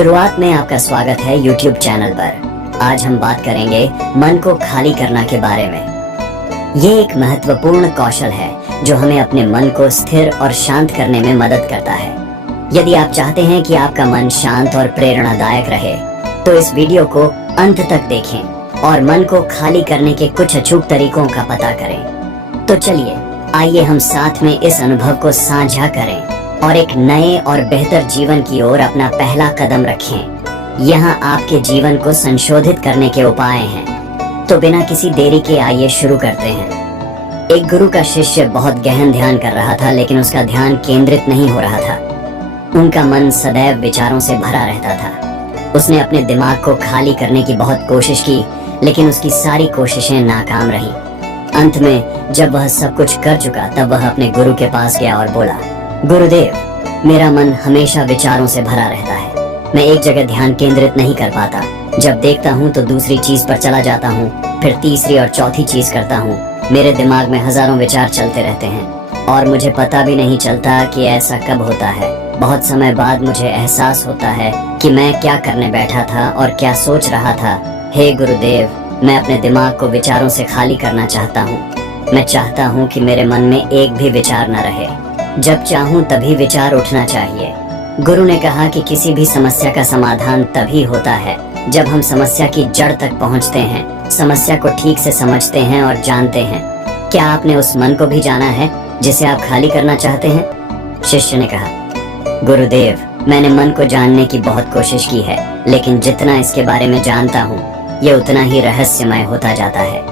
शुरुआत में आपका स्वागत है YouTube चैनल पर। आज हम बात करेंगे मन को खाली करना के बारे में। ये एक महत्वपूर्ण कौशल है जो हमें अपने मन को स्थिर और शांत करने में मदद करता है। यदि आप चाहते हैं कि आपका मन शांत और प्रेरणादायक रहे, तो इस वीडियो को अंत तक देखें और मन को खाली करने के कुछ अचूक तरीकों का पता करें। तो चलिए, आइए हम साथ में इस अनुभव को साझा करें और एक नए और बेहतर जीवन की ओर अपना पहला कदम रखें। यहाँ आपके जीवन को संशोधित करने के उपाय हैं। तो बिना किसी देरी के आइए शुरू करते हैं। एक गुरु का शिष्य बहुत गहन ध्यान कर रहा था, लेकिन उसका ध्यान केंद्रित नहीं हो रहा था। उनका मन सदैव विचारों से भरा रहता था। उसने अपने दिमाग को खाली करने की बहुत कोशिश की, लेकिन उसकी सारी कोशिशें नाकाम रहीं। अंत में जब वह सब कुछ कर चुका, तब वह अपने गुरु के पास गया और बोला, गुरुदेव, मेरा मन हमेशा विचारों से भरा रहता है। मैं एक जगह ध्यान केंद्रित नहीं कर पाता। जब देखता हूँ तो दूसरी चीज पर चला जाता हूँ, फिर तीसरी और चौथी चीज करता हूँ। मेरे दिमाग में हजारों विचार चलते रहते हैं और मुझे पता भी नहीं चलता कि ऐसा कब होता है। बहुत समय बाद मुझे एहसास होता है कि मैं क्या करने बैठा था और क्या सोच रहा था। हे गुरुदेव, मैं अपने दिमाग को विचारों से खाली करना चाहता हूँ। मैं चाहता हूँ कि मेरे मन में एक भी विचार न रहे। जब चाहूं तभी विचार उठना चाहिए। गुरु ने कहा कि किसी भी समस्या का समाधान तभी होता है जब हम समस्या की जड़ तक पहुंचते हैं, समस्या को ठीक से समझते हैं और जानते हैं। क्या आपने उस मन को भी जाना है जिसे आप खाली करना चाहते हैं? शिष्य ने कहा, गुरुदेव, मैंने मन को जानने की बहुत कोशिश की है, लेकिन जितना इसके बारे में जानता हूँ, ये उतना ही रहस्यमय होता जाता है।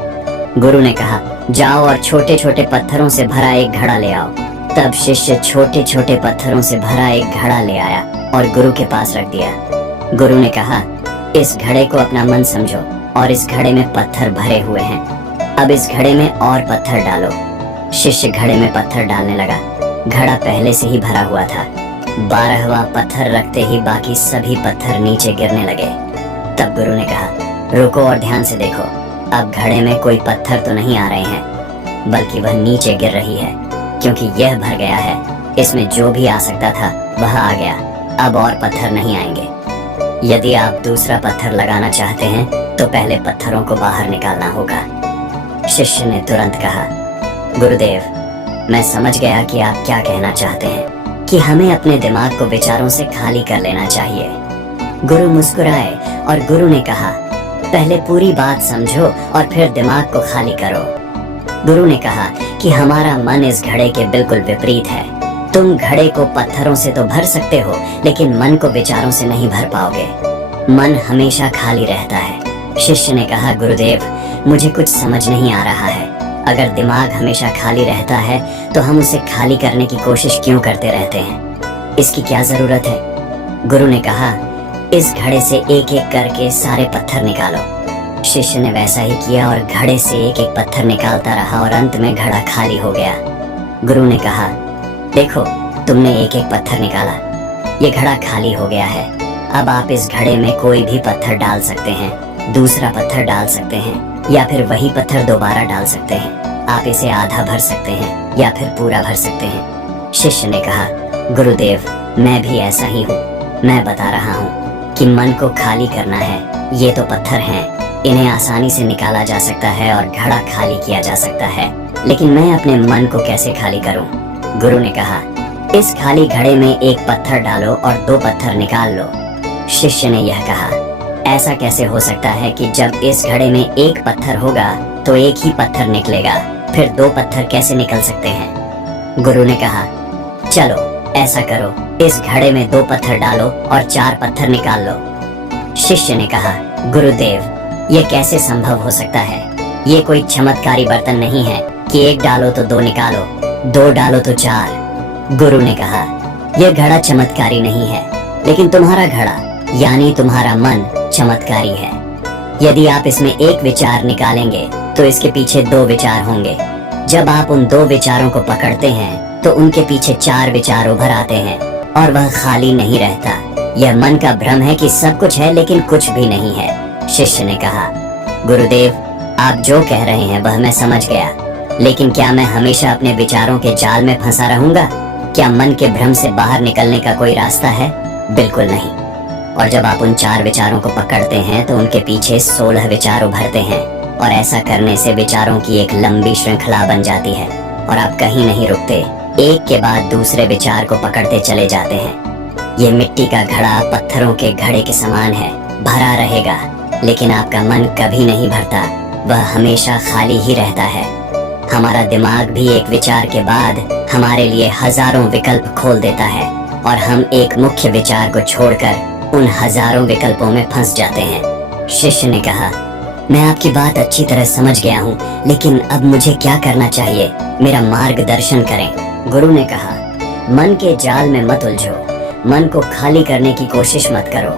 गुरु ने कहा, जाओ और छोटे छोटे पत्थरों से भरा एक घड़ा ले आओ। तब शिष्य छोटे छोटे पत्थरों से भरा एक घड़ा ले आया और गुरु के पास रख दिया। गुरु ने कहा, इस घड़े को अपना मन समझो और इस घड़े में पत्थर भरे हुए हैं। अब इस घड़े में और पत्थर डालो। शिष्य घड़े में पत्थर डालने लगा। घड़ा पहले से ही भरा हुआ था। 12वां पत्थर रखते ही बाकी सभी पत्थर नीचे गिरने लगे। तब गुरु ने कहा, रुको और ध्यान से देखो। अब घड़े में कोई पत्थर तो नहीं आ रहे हैं, बल्कि वह नीचे गिर रही है, क्योंकि यह भर गया है। इसमें जो भी आ सकता था वह आ गया। अब और पत्थर नहीं आएंगे। यदि आप दूसरा पत्थर लगाना चाहते हैं तो पहले पत्थरों को बाहर निकालना होगा। शिष्य ने तुरंत कहा, गुरुदेव, मैं समझ गया कि आप क्या कहना चाहते हैं, कि हमें अपने दिमाग को विचारों से खाली कर लेना चाहिए। गुरु मुस्कुराए और गुरु ने कहा, पहले पूरी बात समझो और फिर दिमाग को खाली करो। गुरु ने कहा कि हमारा मन इस घड़े के बिल्कुल विपरीत है। तुम घड़े को पत्थरों से तो भर सकते हो, लेकिन मन को विचारों से नहीं भर पाओगे। मन हमेशा खाली रहता है। शिष्य ने कहा, गुरुदेव, मुझे कुछ समझ नहीं आ रहा है। अगर दिमाग हमेशा खाली रहता है तो हम उसे खाली करने की कोशिश क्यों करते रहते हैं? इसकी क्या जरूरत है? गुरु ने कहा, इस घड़े से एक एक करके सारे पत्थर निकालो। शिष्य ने वैसा ही किया और घड़े से एक एक पत्थर निकालता रहा और अंत में घड़ा खाली हो गया। गुरु ने कहा, देखो, तुमने एक एक पत्थर निकाला, ये घड़ा खाली हो गया है। अब आप इस घड़े में कोई भी पत्थर डाल सकते हैं, दूसरा पत्थर डाल सकते हैं, या फिर वही पत्थर दोबारा डाल सकते हैं। आप इसे आधा भर सकते हैं या फिर पूरा भर सकते हैं। शिष्य ने कहा, गुरुदेव, मैं भी ऐसा ही हूँ। मैं बता रहा हूँ कि मन को खाली करना है। ये तो पत्थर हैं, इन्हें आसानी से निकाला जा सकता है और घड़ा खाली किया जा सकता है, लेकिन मैं अपने मन को कैसे खाली करूं? गुरु ने कहा, इस खाली घड़े में एक पत्थर डालो और 2 पत्थर निकाल लो। शिष्य ने यह कहा, ऐसा कैसे हो सकता है कि जब इस घड़े में एक पत्थर होगा तो एक ही पत्थर निकलेगा, फिर 2 पत्थर कैसे निकल सकते हैं? गुरु ने कहा, चलो ऐसा करो, इस घड़े में 2 पत्थर डालो और 4 पत्थर निकाल लो। शिष्य ने कहा, गुरुदेव, ये कैसे संभव हो सकता है? ये कोई चमत्कारी बर्तन नहीं है कि एक डालो तो 2 निकालो, 2 डालो तो 4। गुरु ने कहा, यह घड़ा चमत्कारी नहीं है, लेकिन तुम्हारा घड़ा यानी तुम्हारा मन चमत्कारी है। यदि आप इसमें एक विचार निकालेंगे तो इसके पीछे 2 विचार होंगे। जब आप उन 2 विचारों को पकड़ते हैं तो उनके पीछे 4 विचार उभर आते हैं और वह खाली नहीं रहता। यह मन का भ्रम है कि सब कुछ है लेकिन कुछ भी नहीं है। शिष्य ने कहा, गुरुदेव, आप जो कह रहे हैं वह मैं समझ गया, लेकिन क्या मैं हमेशा अपने विचारों के जाल में फंसा रहूंगा? क्या मन के भ्रम से बाहर निकलने का कोई रास्ता है? बिल्कुल नहीं। और जब आप उन 4 विचारों को पकड़ते हैं तो उनके पीछे 16 विचार उभरते हैं, और ऐसा करने से विचारों की एक लंबी श्रृंखला बन जाती है और आप कहीं नहीं रुकते, एक के बाद दूसरे विचार को पकड़ते चले जाते हैं। ये मिट्टी का घड़ा पत्थरों के घड़े के समान है, भरा रहेगा, लेकिन आपका मन कभी नहीं भरता, वह हमेशा खाली ही रहता है। हमारा दिमाग भी एक विचार के बाद हमारे लिए हजारों विकल्प खोल देता है और हम एक मुख्य विचार को छोड़कर उन हजारों विकल्पों में फंस जाते हैं। शिष्य ने कहा, मैं आपकी बात अच्छी तरह समझ गया हूँ, लेकिन अब मुझे क्या करना चाहिए? मेरा मार्गदर्शन करें। गुरु ने कहा, मन के जाल में मत उलझो, मन को खाली करने की कोशिश मत करो,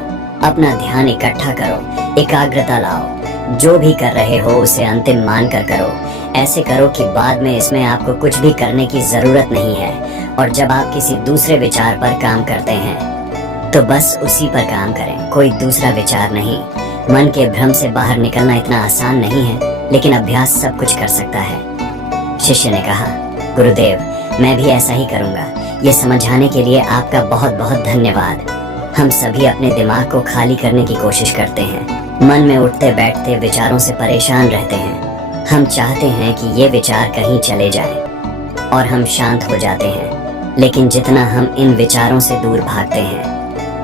अपना ध्यान इकट्ठा करो, एकाग्रता लाओ, जो भी कर रहे हो उसे अंतिम मानकर करो। ऐसे करो कि बाद में इसमें आपको कुछ भी करने की जरूरत नहीं है, और जब आप किसी दूसरे विचार पर काम करते हैं तो बस उसी पर काम करें, कोई दूसरा विचार नहीं। मन के भ्रम से बाहर निकलना इतना आसान नहीं है, लेकिन अभ्यास सब कुछ कर सकता है। शिष्य ने कहा, गुरुदेव, मैं भी ऐसा ही करूंगा। ये समझाने के लिए आपका बहुत बहुत धन्यवाद। हम सभी अपने दिमाग को खाली करने की कोशिश करते हैं, मन में उठते बैठते विचारों से परेशान रहते हैं। हम चाहते हैं कि ये विचार कहीं चले जाएं और हम शांत हो जाते हैं, लेकिन जितना हम इन विचारों से दूर भागते हैं,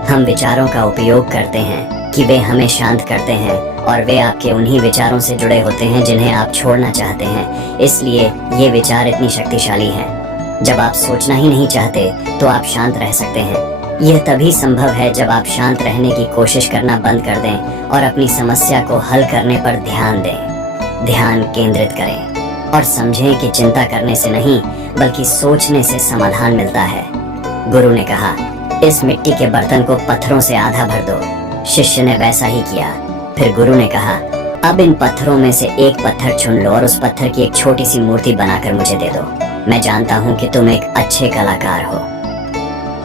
हम विचारों का उपयोग करते हैं कि वे हमें शांत करते हैं, और वे आपके उन्हीं विचारों से जुड़े होते हैं जिन्हें आप छोड़ना चाहते हैं। इसलिए ये विचार इतनी शक्तिशाली हैं। जब आप सोचना ही नहीं चाहते तो आप शांत रह सकते हैं। यह तभी संभव है जब आप शांत रहने की कोशिश करना बंद कर दें और अपनी समस्या को हल करने पर ध्यान दें। ध्यान केंद्रित करें और समझें कि चिंता करने से नहीं, बल्कि सोचने से समाधान मिलता है। गुरु ने कहा, इस मिट्टी के बर्तन को पत्थरों से आधा भर दो। शिष्य ने वैसा ही किया। फिर गुरु ने कहा, अब इन पत्थरों में से एक पत्थर चुन लो और उस पत्थर की एक छोटी सी मूर्ति बनाकर मुझे दे दो। मैं जानता हूँ कि तुम एक अच्छे कलाकार हो।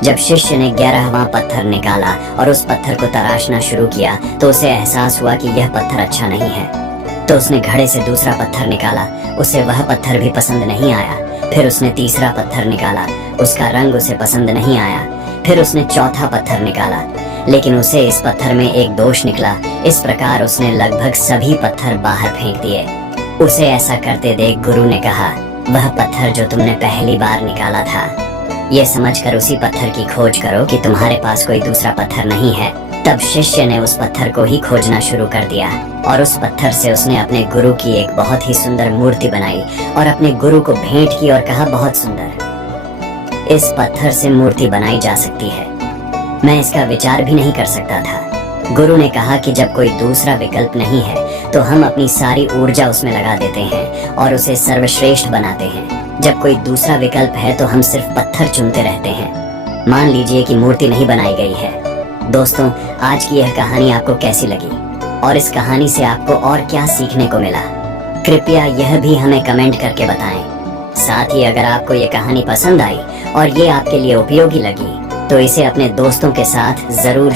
जब शिष्य ने 11वां पत्थर निकाला और उस पत्थर को तराशना शुरू किया तो उसे एहसास हुआ कि यह पत्थर अच्छा नहीं है। तो उसने घड़े से दूसरा पत्थर निकाला, उसे वह पत्थर भी पसंद नहीं आया। फिर उसने तीसरा पत्थर निकाला, उसका रंग उसे पसंद नहीं आया। फिर उसने चौथा पत्थर निकाला, लेकिन उसे इस पत्थर में एक दोष निकला। इस प्रकार उसने लगभग सभी पत्थर बाहर फेंक दिए। उसे ऐसा करते देख गुरु ने कहा, वह पत्थर जो तुमने पहली बार निकाला था, ये समझकर उसी पत्थर की खोज करो कि तुम्हारे पास कोई दूसरा पत्थर नहीं है। तब शिष्य ने उस पत्थर को ही खोजना शुरू कर दिया और उस पत्थर से उसने अपने गुरु की एक बहुत ही सुंदर मूर्ति बनाई और अपने गुरु को भेंट की और कहा, बहुत सुंदर, इस पत्थर से मूर्ति बनाई जा सकती है। मैं इसका विचार भी नहीं कर सकता था। गुरु ने कहा कि जब कोई दूसरा विकल्प नहीं है तो हम अपनी सारी ऊर्जा उसमें लगा देते हैं और उसे सर्वश्रेष्ठ बनाते हैं। जब कोई दूसरा विकल्प है तो हम सिर्फ पत्थर चुनते रहते हैं। मान लीजिए कि मूर्ति नहीं बनाई गई है। दोस्तों, आज की यह कहानी आपको कैसी लगी और इस कहानी से आपको और क्या सीखने को मिला? कृपया यह भी हमें कमेंट करके बताएं। साथ ही अगर आपको ये कहानी पसंद आई और ये आपके लिए उपयोगी लगी तो इसे अपने दोस्तों के साथ जरूर